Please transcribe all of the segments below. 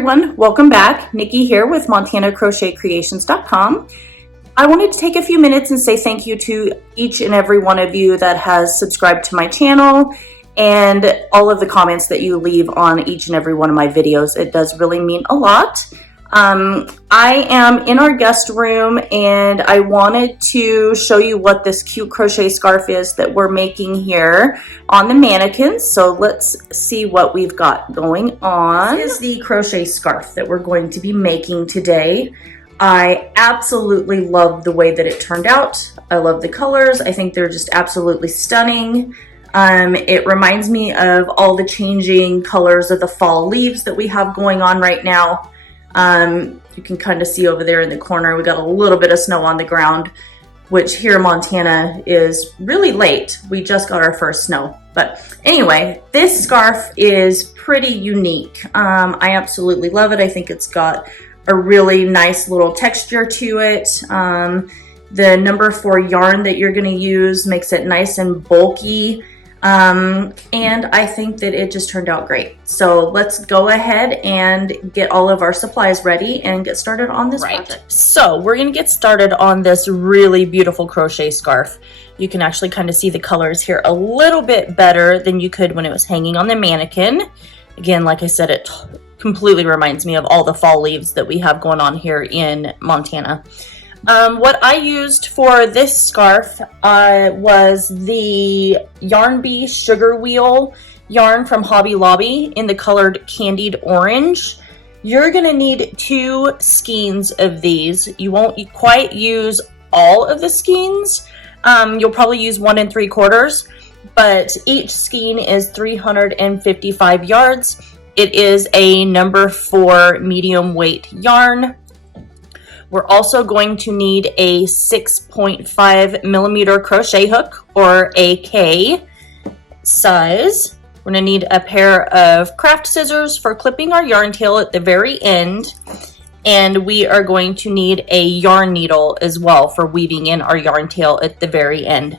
everyone, welcome back. Nikki here with MontanaCrochetCreations.com. I wanted to take a few minutes and say thank you to each and every one of you that has subscribed to my channel and all of the comments that you leave on each and every one of my videos. It does really mean a lot. I am in our guest room and I wanted to show you what this cute crochet scarf is that we're making here on the mannequins. So let's see what we've got going on. This is the crochet scarf that we're going to be making today. I absolutely love the way that it turned out. I love the colors. I think they're just absolutely stunning. It reminds me of all the changing colors of the fall leaves that we have going on right now. You can kind of see over there in the corner, we got a little bit of snow on the ground, which here in Montana is really late. We just got our first snow. But anyway, this scarf is pretty unique. I absolutely love it. I think it's got a really nice little texture to it. The number 4 yarn that you're going to use makes it nice and bulky. And I think that it just turned out great. So let's go ahead and get all of our supplies ready and get started on this project. So we're going to get started on this really beautiful crochet scarf. You can actually kind of see the colors here a little bit better than you could when it was hanging on the mannequin. Again, like I said, it completely reminds me of all the fall leaves that we have going on here in Montana. What I used for this scarf was the Yarn Bee Sugar Wheel yarn from Hobby Lobby in the colored Candied Orange. You're going to need 2 skeins of these. You won't quite use all of the skeins. You'll probably use 1 3/4, but each skein is 355 yards. It is a number 4 medium weight yarn. We're also going to need a 6.5 millimeter crochet hook, or a K size. We're going to need a pair of craft scissors for clipping our yarn tail at the very end. And we are going to need a yarn needle as well for weaving in our yarn tail at the very end.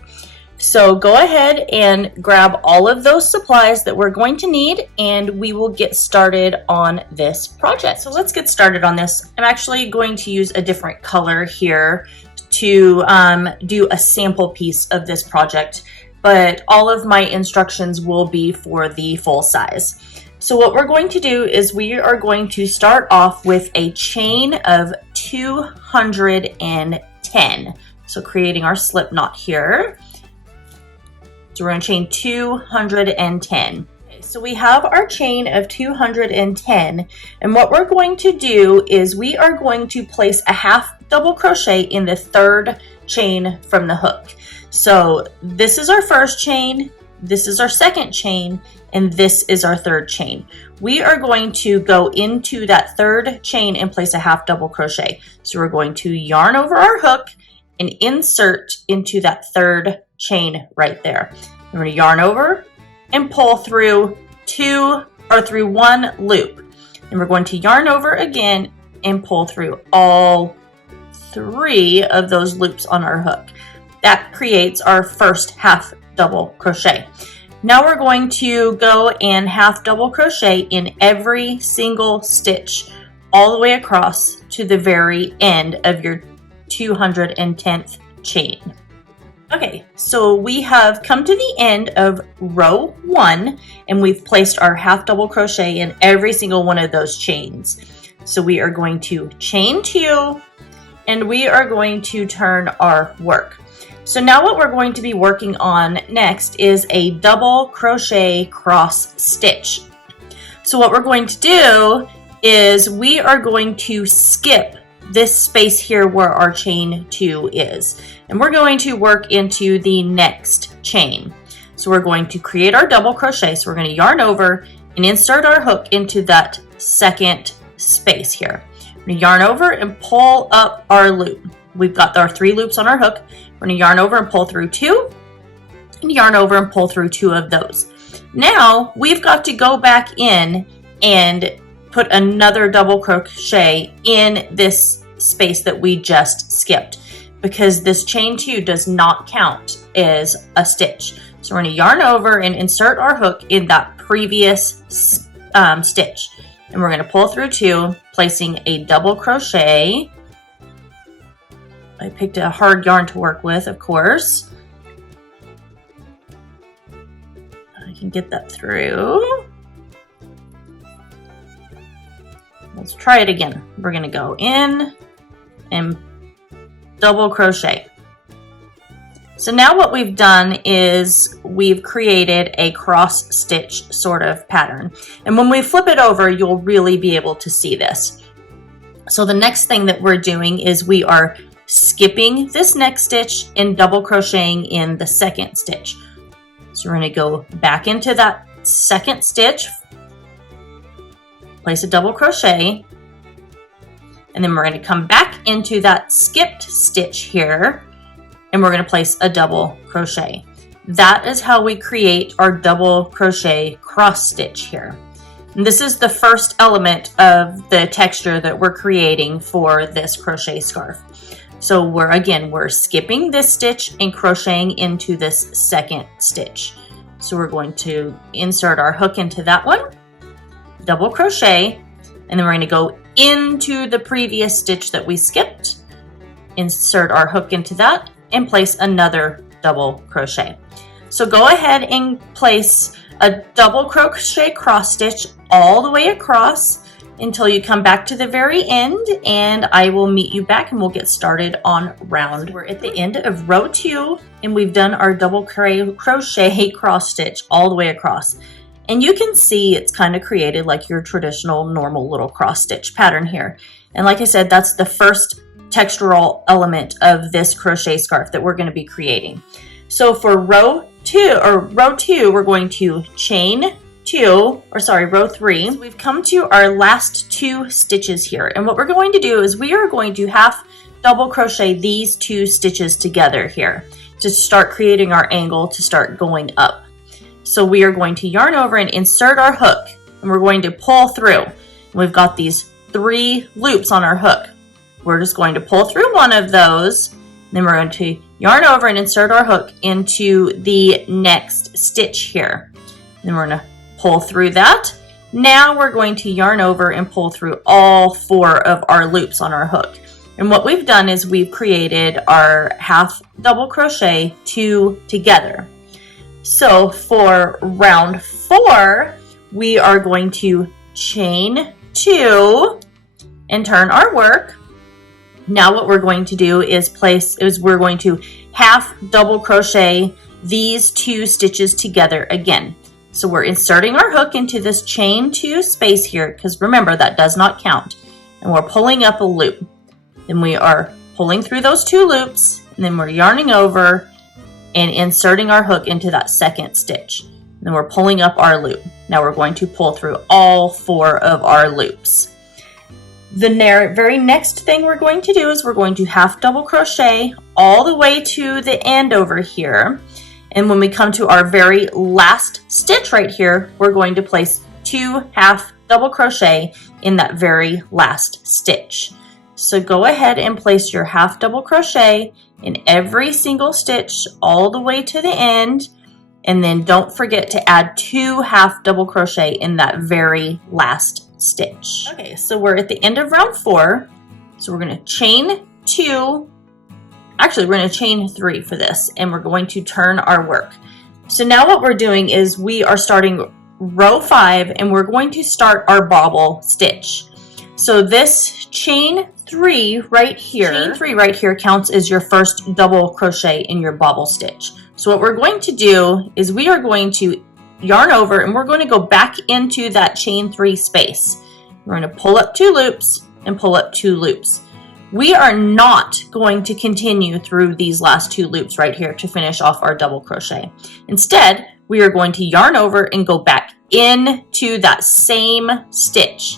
So go ahead and grab all of those supplies that we're going to need and we will get started on this project. So let's get started on this. I'm actually going to use a different color here to do a sample piece of this project, but all of my instructions will be for the full size. So what we're going to do is we are going to start off with a chain of 210. So creating our slip knot here. So we're going to chain 210. Okay, so we have our chain of 210, and what we're going to do is we are going to place a half double crochet in the 3rd chain from the hook. So this is our first chain, this is our second chain, and this is our 3rd chain. We are going to go into that 3rd chain and place a half double crochet. So we're going to yarn over our hook and insert into that 3rd chain right there. We're going to yarn over and pull through 1 loop. And we're going to yarn over again and pull through all 3 of those loops on our hook. That creates our first half double crochet. Now we're going to go and half double crochet in every single stitch all the way across to the very end of your 210th chain. Okay, so we have come to the end of row 1 and we've placed our half double crochet in every single one of those chains. So we are going to chain 2 and we are going to turn our work. So now what we're going to be working on next is a double crochet cross stitch. So what we're going to do is we are going to skip this space here where our chain 2 is, and we're going to work into the next chain. So we're going to create our double crochet. So we're going to yarn over and insert our hook into that 2nd space here. We're going to yarn over and pull up our loop. We've got our 3 loops on our hook. We're going to yarn over and pull through 2 and yarn over and pull through 2 of those. Now we've got to go back in and put another double crochet in this space that we just skipped, because this chain 2 does not count as a stitch. So we're going to yarn over and insert our hook in that previous stitch. and we're going to pull through 2, placing a double crochet. I picked a hard yarn to work with, of course. I can get that through. Let's try it again. We're going to go in and double crochet. So now what we've done is we've created a cross stitch sort of pattern. And when we flip it over, you'll really be able to see this. So the next thing that we're doing is we are skipping this next stitch and double crocheting in the second stitch. So we're going to go back into that second stitch, place a double crochet, and then we're going to come back into that skipped stitch here, and we're going to place a double crochet. That is how we create our double crochet cross stitch here. And this is the first element of the texture that we're creating for this crochet scarf. So we're skipping this stitch and crocheting into this second stitch. So we're going to insert our hook into that one, double crochet, and then we're going to go into the previous stitch that we skipped, insert our hook into that, and place another double crochet. So go ahead and place a double crochet cross stitch all the way across until you come back to the very end, and I will meet you back and we'll get started on round. We're at the end of row 2 and we've done our double crochet cross stitch all the way across. And you can see it's kind of created like your traditional normal little cross stitch pattern here. And like I said, that's the first textural element of this crochet scarf that we're going to be creating. So for row 2, we're going to chain 2, row 3. So we've come to our last 2 stitches here. And what we're going to do is we are going to half double crochet these 2 stitches together here to start creating our angle to start going up. So we are going to yarn over and insert our hook, and we're going to pull through. We've got these 3 loops on our hook. We're just going to pull through one of those, then we're going to yarn over and insert our hook into the next stitch here. Then we're going to pull through that. Now we're going to yarn over and pull through all 4 of our loops on our hook. And what we've done is we've created our half double crochet 2 together. So for round 4, we are going to chain 2 and turn our work. Now what we're going to do is we're going to half double crochet these 2 stitches together again. So we're inserting our hook into this chain 2 space here, because remember that does not count. And we're pulling up a loop. Then we are pulling through those 2 loops, and then we're yarning over and inserting our hook into that second stitch. Then we're pulling up our loop. Now we're going to pull through all 4 of our loops. The very next thing we're going to do is we're going to half double crochet all the way to the end over here. And when we come to our very last stitch right here, we're going to place 2 half double crochet in that very last stitch. So go ahead and place your half double crochet in every single stitch all the way to the end, and then don't forget to add 2 half double crochet in that very last stitch. Okay, so we're at the end of round 4, so we're going to chain 2, actually we're going to chain 3 for this, and we're going to turn our work. So now what we're doing is we are starting row 5 and we're going to start our bobble stitch. So this chain 3 right here counts as your first double crochet in your bobble stitch. So what we're going to do is we are going to yarn over and we're going to go back into that chain 3 space. We're going to pull up 2 loops and pull up 2 loops. We are not going to continue through these last 2 loops right here to finish off our double crochet. Instead, we are going to yarn over and go back into that same stitch.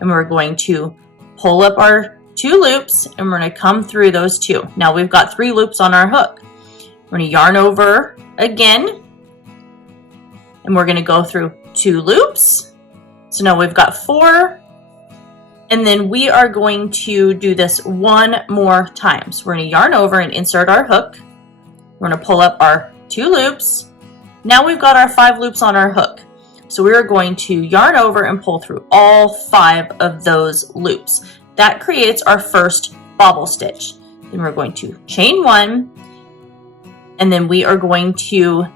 And we're going to pull up our 2 loops and we're going to come through those 2. Now we've got 3 loops on our hook. We're going to yarn over again and we're going to go through 2 loops. So now we've got 4, and then we are going to do this one more time. So we're going to yarn over and insert our hook. We're going to pull up our 2 loops. Now we've got our 5 loops on our hook. So we are going to yarn over and pull through all 5 of those loops. That creates our first bobble stitch. Then we're going to chain 1, and then we are going to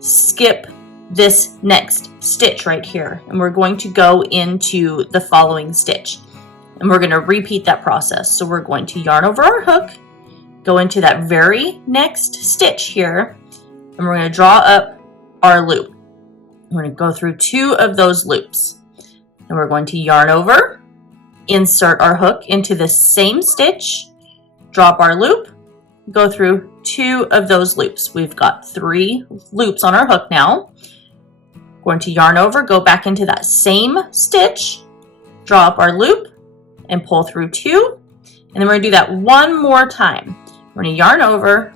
skip this next stitch right here, and we're going to go into the following stitch, and we're going to repeat that process. So we're going to yarn over our hook, go into that very next stitch here, and we're going to draw up our loop. We're going to go through 2 of those loops, and we're going to yarn over, insert our hook into the same stitch, drop our loop, go through 2 of those loops. We've got 3 loops on our hook now. Going to yarn over, go back into that same stitch, draw up our loop, and pull through 2. And then we're going to do that one more time. We're going to yarn over,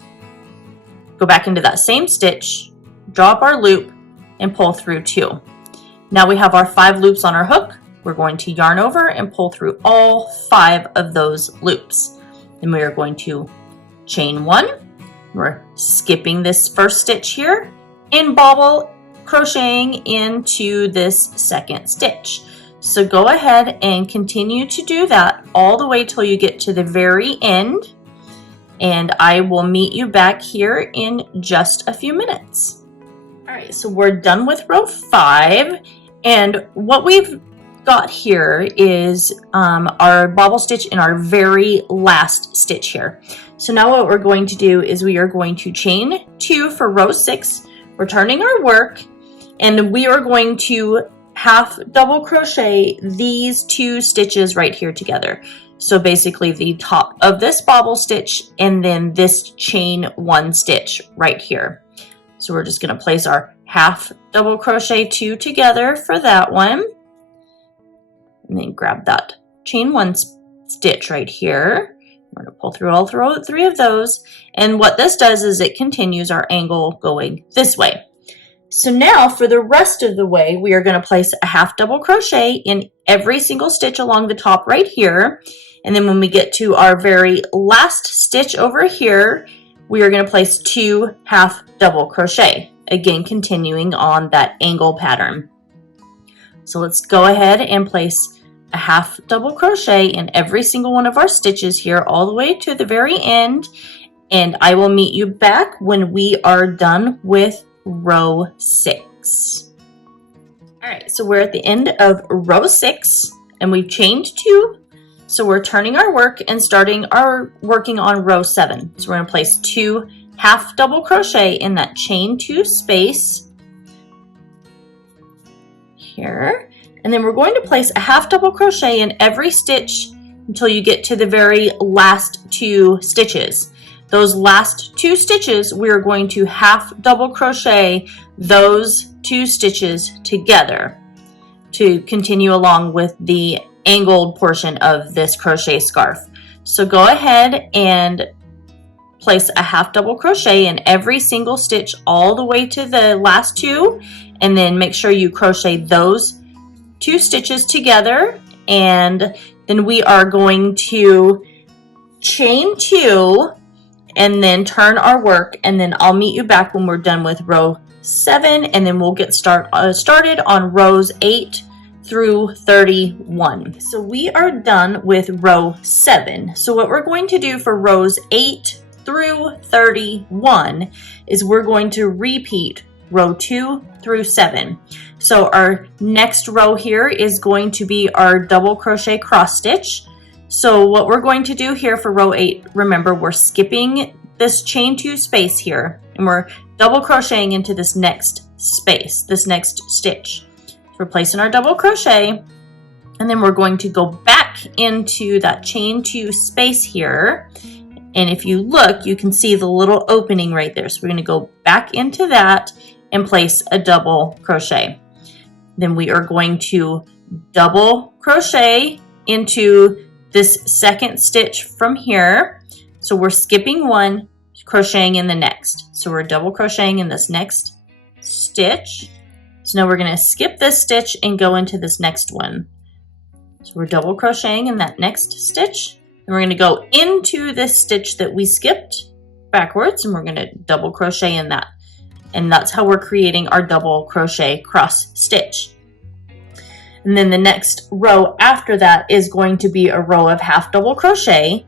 go back into that same stitch, draw up our loop, and pull through 2. Now we have our 5 loops on our hook. We're going to yarn over and pull through all 5 of those loops. Then we are going to chain 1. We're skipping this first stitch here and bobble crocheting into this second stitch. So go ahead and continue to do that all the way till you get to the very end, and I will meet you back here in just a few minutes. All right, so we're done with row 5, and what we've got here is our bobble stitch in our very last stitch here. So now what we're going to do is we are going to chain 2 for row 6, returning our work, and we are going to half double crochet these 2 stitches right here together. So basically the top of this bobble stitch and then this chain 1 stitch right here. So we're just going to place our half double crochet 2 together for that one, and then grab that chain 1 stitch right here. We're going to pull through all 3 of those, and what this does is it continues our angle going this way. So now for the rest of the way, we are going to place a half double crochet in every single stitch along the top right here, and then when we get to our very last stitch over here, we are going to place 2 half double crochet, again continuing on that angle pattern. So let's go ahead and place a half double crochet in every single one of our stitches here all the way to the very end, and I will meet you back when we are done with row 6. All right, so we're at the end of row 6 and we've chained 2. So we're turning our work and working on row 7. So we're going to place 2 half double crochet in that chain 2 space here. And then we're going to place a half double crochet in every stitch until you get to the very last 2 stitches. Those last 2 stitches, we're going to half double crochet those 2 stitches together to continue along with the angled portion of this crochet scarf. So go ahead and place a half double crochet in every single stitch all the way to the last 2, and then make sure you crochet those 2 stitches together, and then we are going to chain 2 and then turn our work, and then I'll meet you back when we're done with row 7, and then we'll get started on rows 8 through 31. So we are done with row 7. So what we're going to do for rows 8 through 31 is we're going to repeat row 2 through 7. So our next row here is going to be our double crochet cross stitch. So what we're going to do here for row 8, remember we're skipping this chain 2 space here, and we're double crocheting into this next space, this next stitch. We're placing our double crochet, and then we're going to go back into that chain 2 space here, and if you look you can see the little opening right there. So we're going to go back into that and place a double crochet. Then we are going to double crochet into this second stitch from here. So we're skipping 1, crocheting in the next. So we're double crocheting in this next stitch. So now we're going to skip this stitch and go into this next one. So we're double crocheting in that next stitch, and we're going to go into this stitch that we skipped backwards, and we're going to double crochet in that. And that's how we're creating our double crochet cross stitch. And then the next row after that is going to be a row of half double crochet.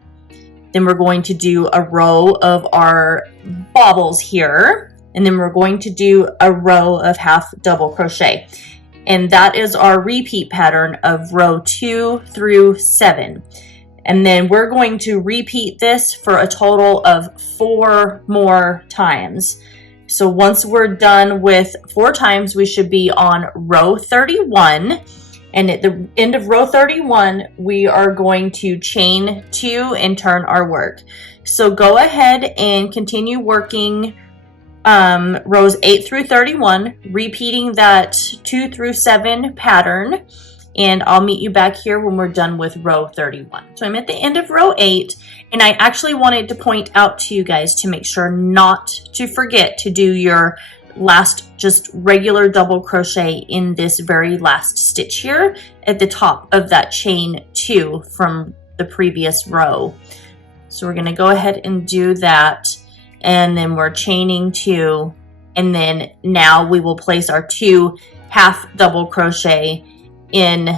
Then we're going to do a row of our bobbles here. And then we're going to do a row of half double crochet. And that is our repeat pattern of row 2 through 7. And then we're going to repeat this for a total of 4 more times. So once we're done with 4 times, we should be on row 31. And at the end of row 31, we are going to chain 2 and turn our work. So go ahead and continue working rows 8 through 31, repeating that 2 through 7 pattern. And I'll meet you back here when we're done with row 31. So I'm at the end of row 8, and I actually wanted to point out to you guys to make sure not to forget to do your last just regular double crochet in this very last stitch here at the top of that chain 2 from the previous row. So we're going to go ahead and do that, and then we're chaining 2, and then now we will place our 2 half double crochet in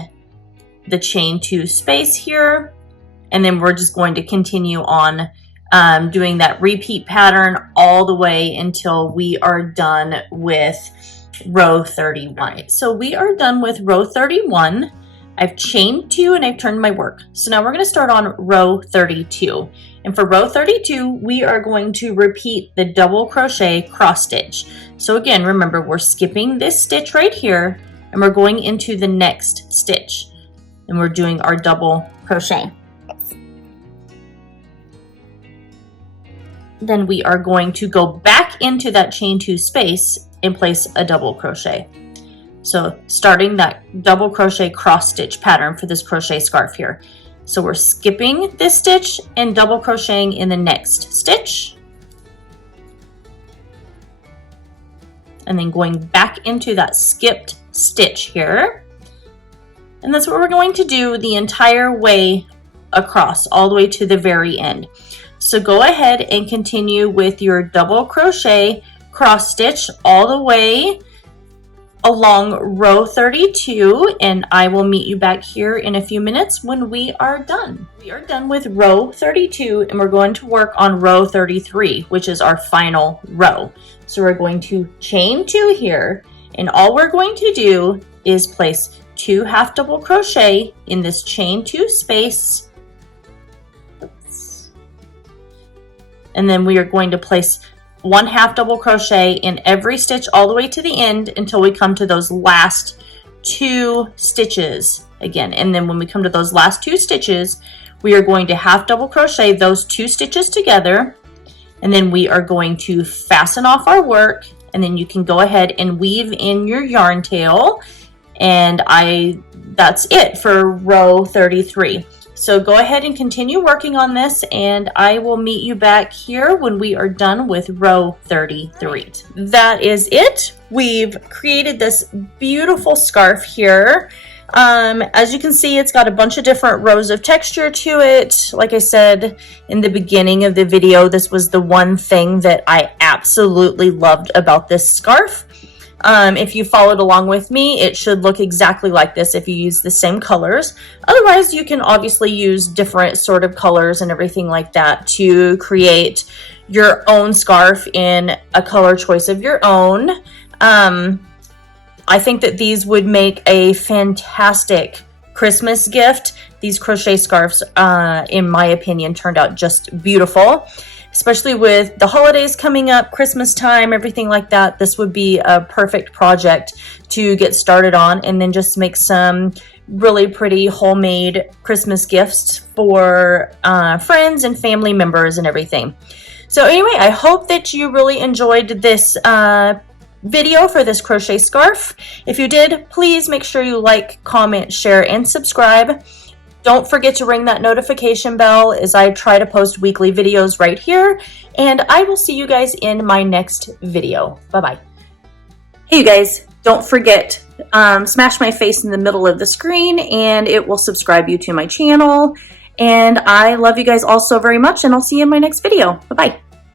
the chain 2 space here, and then we're just going to continue on doing that repeat pattern all the way until we are done with row 31. So we are done with row 31. I've chained 2 and I've turned my work. So now we're going to start on row 32. And for row 32, we are going to repeat the double crochet cross stitch. So again, remember, we're skipping this stitch right here and we're going into the next stitch. And we're doing our double crochet. Then we are going to go back into that chain 2 space and place a double crochet. So starting that double crochet cross stitch pattern for this crochet scarf here. So we're skipping this stitch and double crocheting in the next stitch. And then going back into that skipped stitch here. And that's what we're going to do the entire way across, all the way to the very end. So go ahead and continue with your double crochet cross stitch all the way along row 32, and I will meet you back here in a few minutes when we are done. We are done with row 32, and we're going to work on row 33, which is our final row. So we're going to chain 2 here, and all we're going to do is place 2 half double crochet in this chain 2 space. And then we are going to place 1 half double crochet in every stitch all the way to the end until we come to those last 2 stitches again. And then when we come to those last 2 stitches, we are going to half double crochet those 2 stitches together, and then we are going to fasten off our work, and then you can go ahead and weave in your yarn tail. And that's it for row 33. So go ahead and continue working on this, and I will meet you back here when we are done with row 33. That is it. We've created this beautiful scarf here. As you can see, it's got a bunch of different rows of texture to it. Like I said in the beginning of the video, this was the one thing that I absolutely loved about this scarf. If you followed along with me, it should look exactly like this if you use the same colors. Otherwise, you can obviously use different sort of colors and everything like that to create your own scarf in a color choice of your own. I think that these would make a fantastic Christmas gift. These crochet scarves, in my opinion, turned out just beautiful. Especially with the holidays coming up, Christmas time, everything like that, this would be a perfect project to get started on, and then just make some really pretty homemade Christmas gifts for friends and family members and everything. So anyway, I hope that you really enjoyed this video for this crochet scarf. If you did, please make sure you like, comment, share, and subscribe. Don't forget to ring that notification bell as I try to post weekly videos right here, and I will see you guys in my next video. Bye-bye. Hey you guys, don't forget, smash my face in the middle of the screen and it will subscribe you to my channel. And I love you guys all so very much, and I'll see you in my next video. Bye-bye.